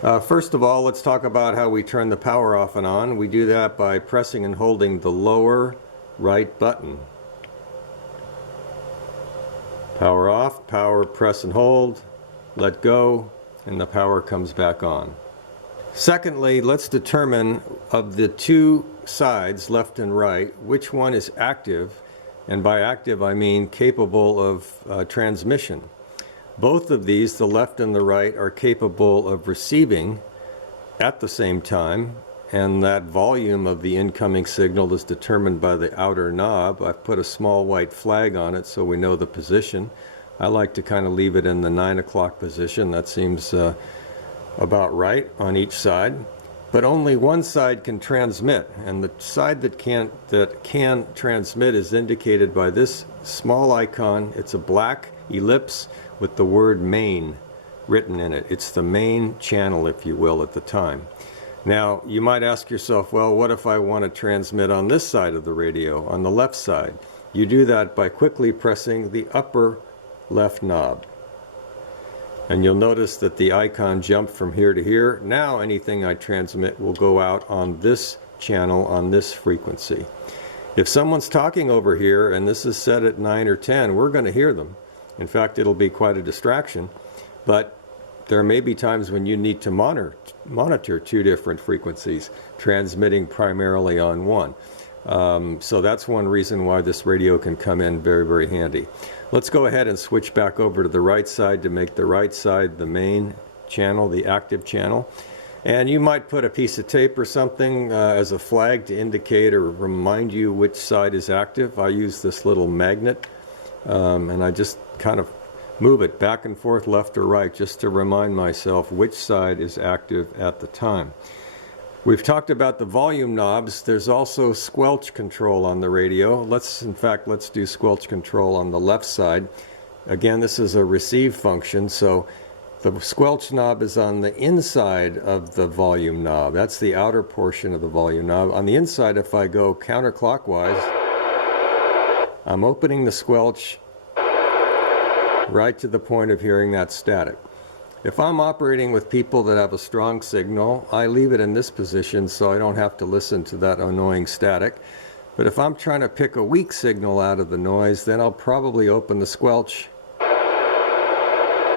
First of all, let's talk about how we turn the power off and on. We do that by pressing and holding the lower right button. Power off, power, press and hold, let go, and the power comes back on. Secondly, let's determine of the two sides, left and right, which one is active, and by active I mean capable of transmission. Both of these, the left and the right, are capable of receiving at the same time, and that volume of the incoming signal is determined by the outer knob. I've put a small white flag on it so we know the position. I like to kind of leave it in the 9 o'clock position. That seems about right on each side. But only one side can transmit, and the side that can transmit is indicated by this small icon. It's a black ellipse with the word main written in it. It's the main channel, if you will, at the time. Now, you might ask yourself, well, what if I want to transmit on this side of the radio, on the left side? You do that by quickly pressing the upper left knob. And you'll notice that the icon jumped from here to here. Now anything I transmit will go out on this channel, on this frequency. If someone's talking over here and this is set at 9 or 10, we're going to hear them. In fact, it'll be quite a distraction, but there may be times when you need to monitor two different frequencies, transmitting primarily on one. So that's one reason why this radio can come in very, very handy. Let's go ahead and switch back over to the right side to make the right side the main channel, the active channel. And you might put a piece of tape or something as a flag to indicate or remind you which side is active. I use this little magnet and I just kind of move it back and forth, left or right, just to remind myself which side is active at the time. We've talked about the volume knobs. There's also squelch control on the radio. Let's do squelch control on the left side. Again, this is a receive function, so the squelch knob is on the inside of the volume knob. That's the outer portion of the volume knob. On the inside, if I go counterclockwise, I'm opening the squelch right to the point of hearing that static. If I'm operating with people that have a strong signal, I leave it in this position so I don't have to listen to that annoying static. But if I'm trying to pick a weak signal out of the noise, then I'll probably open the squelch,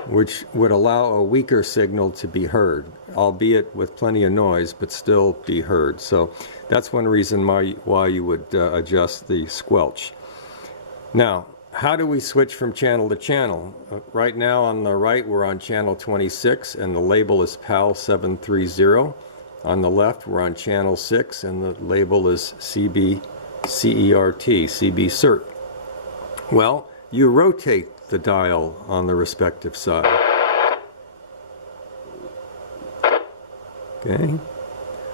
which would allow a weaker signal to be heard, albeit with plenty of noise, but still be heard. So that's one reason why you would adjust the squelch. Now, how do we switch from channel to channel? Right now on the right we're on channel 26 and the label is PAL 730. On the left we're on channel 6 and the label is CERT. Well, you rotate the dial on the respective side. Okay,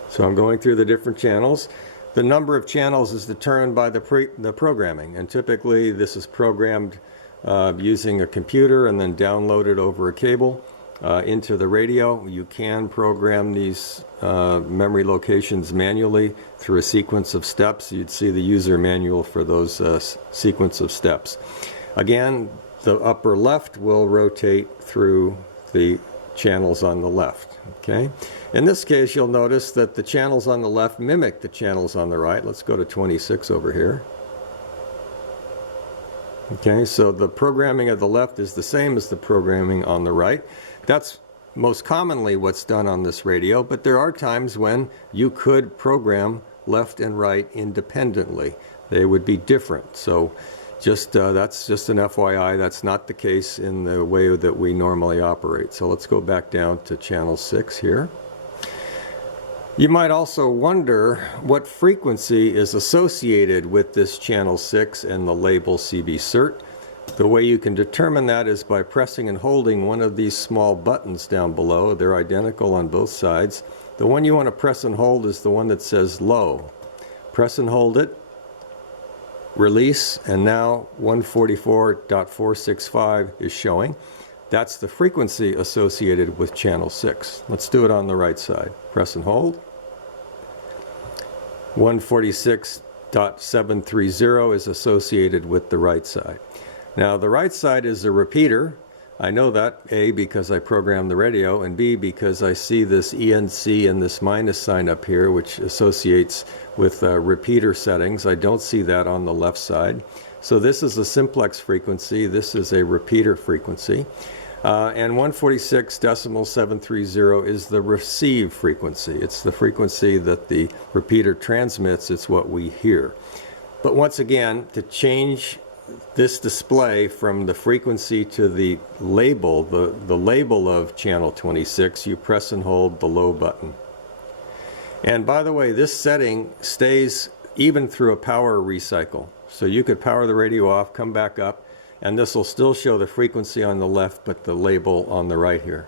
so I'm going through the different channels. The number of channels is determined by the programming, and typically this is programmed using a computer and then downloaded over a cable into the radio. You can program these memory locations manually through a sequence of steps. You'd see the user manual for those sequence of steps. Again, the upper left will rotate through the channels on the left. Okay. In this case, you'll notice that the channels on the left mimic the channels on the right. Let's go to 26 over here. Okay, so the programming of the left is the same as the programming on the right. That's most commonly what's done on this radio, but there are times when you could program left and right independently. They would be different. So that's just an FYI. That's not the case in the way that we normally operate. So let's go back down to channel 6 here. You might also wonder what frequency is associated with this channel 6 and the label CERT. The way you can determine that is by pressing and holding one of these small buttons down below. They're identical on both sides. The one you want to press and hold is the one that says low. Press and hold it. Release, and now 144.465 is showing. That's the frequency associated with channel 6. Let's do it on the right side. Press and hold. 146.730 is associated with the right side. Now the right side is a repeater I know that, A, because I programmed the radio, and B, because I see this ENC and this minus sign up here, which associates with repeater settings. I don't see that on the left side. So this is a simplex frequency. This is a repeater frequency. And 146.730 is the receive frequency. It's the frequency that the repeater transmits. It's what we hear. But once again, to change this display from the frequency to the label, the label of channel 26, you press and hold the low button. And by the way, this setting stays even through a power recycle. So you could power the radio off, come back up, and this will still show the frequency on the left, but the label on the right here.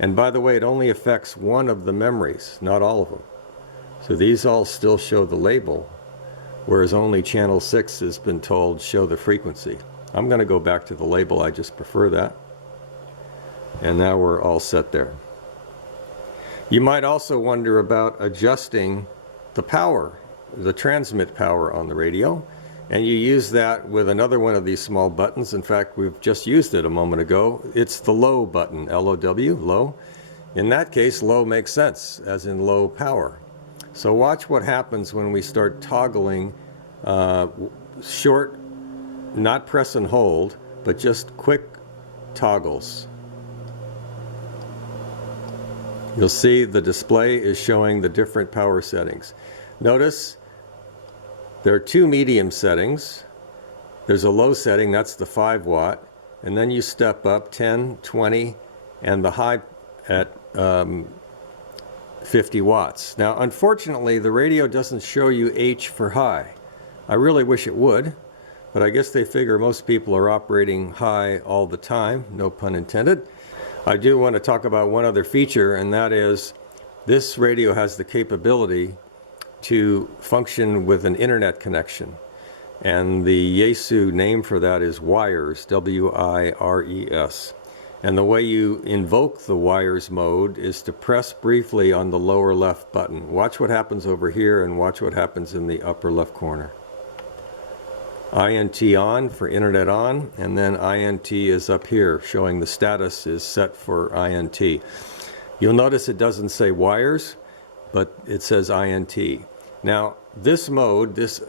And by the way, it only affects one of the memories, not all of them. So these all still show the label, whereas only channel 6 has been told show the frequency. I'm going to go back to the label, I just prefer that. And now we're all set there. You might also wonder about adjusting the power, the transmit power on the radio. And you use that with another one of these small buttons. In fact, we've just used it a moment ago. It's the low button, L-O-W, low. In that case, low makes sense, as in low power. So watch what happens when we start toggling short, not press and hold, but just quick toggles. You'll see the display is showing the different power settings. Notice there are two medium settings. There's a low setting, that's the 5 watt, and then you step up 10, 20, and the high at 50 watts. Now, unfortunately, the radio doesn't show you H for high. I really wish it would, but I guess they figure most people are operating high all the time, no pun intended. I do want to talk about one other feature, and that is this radio has the capability to function with an internet connection. And the Yaesu name for that is W.I.R.E.S, W-I-R-E-S. And the way you invoke the W.I.R.E.S mode is to press briefly on the lower left button. Watch what happens over here and watch what happens in the upper left corner. INT on for internet on, and then INT is up here showing the status is set for INT. You'll notice it doesn't say wires, but it says INT. Now this mode, this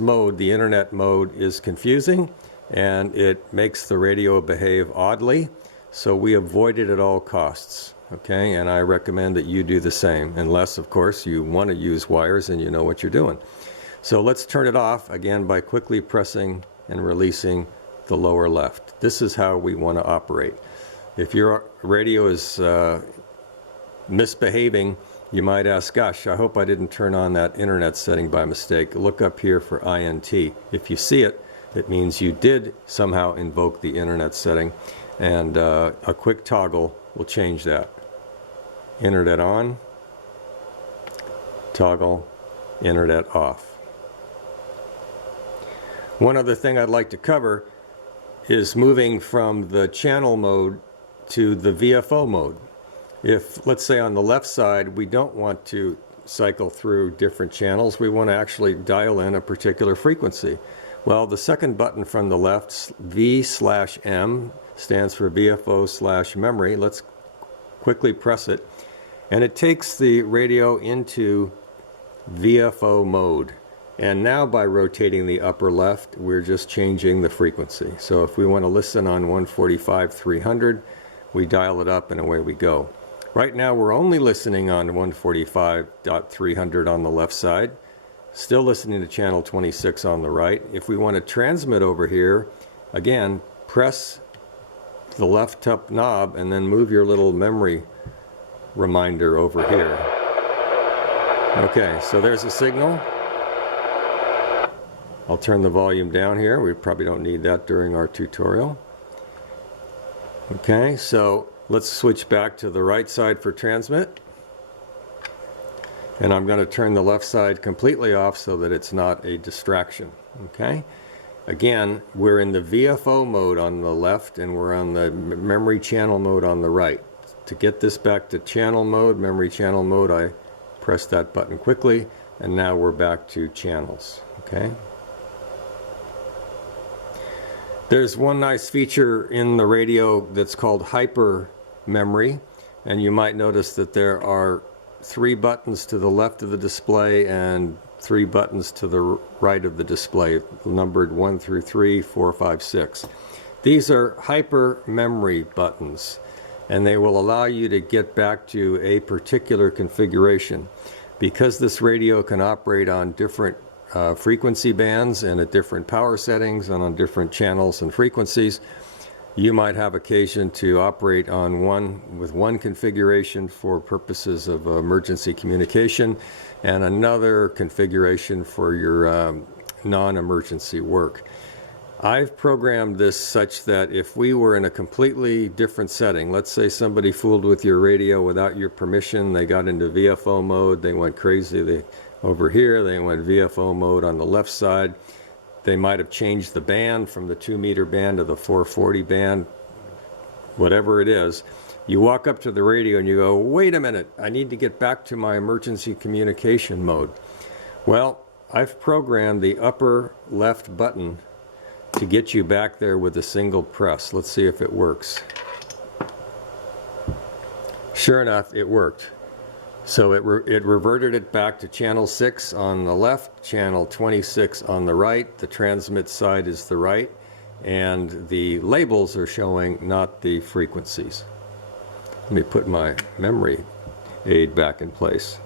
mode, the internet mode, is confusing and it makes the radio behave oddly, so we avoid it at all costs. Okay, and I recommend that you do the same, unless of course you want to use wires and you know what you're doing. So let's turn it off again by quickly pressing and releasing the lower left. This is how we want to operate. If your radio is misbehaving, you might ask, gosh, I hope I didn't turn on that internet setting by mistake. Look up here for INT. If you see it, it means you did somehow invoke the internet setting, and a quick toggle will change that. Internet on, toggle, internet off. One other thing I'd like to cover is moving from the channel mode to the VFO mode. If, let's say on the left side, we don't want to cycle through different channels, we want to actually dial in a particular frequency. Well, the second button from the left, V/M, stands for VFO/memory. Let's quickly press it, and it takes the radio into VFO mode. And now by rotating the upper left, we're just changing the frequency. So if we want to listen on 145.300, we dial it up and away we go. Right now we're only listening on 145.300 on the left side, still listening to channel 26 on the right. If we want to transmit over here, again, press the left up knob and then move your little memory reminder over here. Okay, so there's a signal. I'll turn the volume down here. We probably don't need that during our tutorial. Okay, so let's switch back to the right side for transmit. And I'm going to turn the left side completely off so that it's not a distraction. Okay, again, we're in the VFO mode on the left and we're on the memory channel mode on the right. To get this back to channel mode, memory channel mode, I press that button quickly, and now we're back to channels. Okay. There's one nice feature in the radio that's called hyper memory, and you might notice that there are 3 buttons to the left of the display and 3 buttons to the right of the display, numbered 1 through 3, 4, 5, 6. These are hyper memory buttons, and they will allow you to get back to a particular configuration. Because this radio can operate on different frequency bands and at different power settings and on different channels and frequencies, you might have occasion to operate on one configuration for purposes of emergency communication and another configuration for your non-emergency work. I've programmed this such that if we were in a completely different setting, let's say somebody fooled with your radio without your permission, they got into VFO mode, they went crazy, over here they went VFO mode on the left side, they might have changed the band from the 2-meter band to the 440 band, whatever it is. You walk up to the radio and you go, wait a minute, I need to get back to my emergency communication mode. Well, I've programmed the upper left button to get you back there with a single press. Let's see if it works. Sure enough, it worked. So it reverted it back to channel 6 on the left, channel 26 on the right. The transmit side is the right, and the labels are showing, not the frequencies. Let me put my memory aid back in place.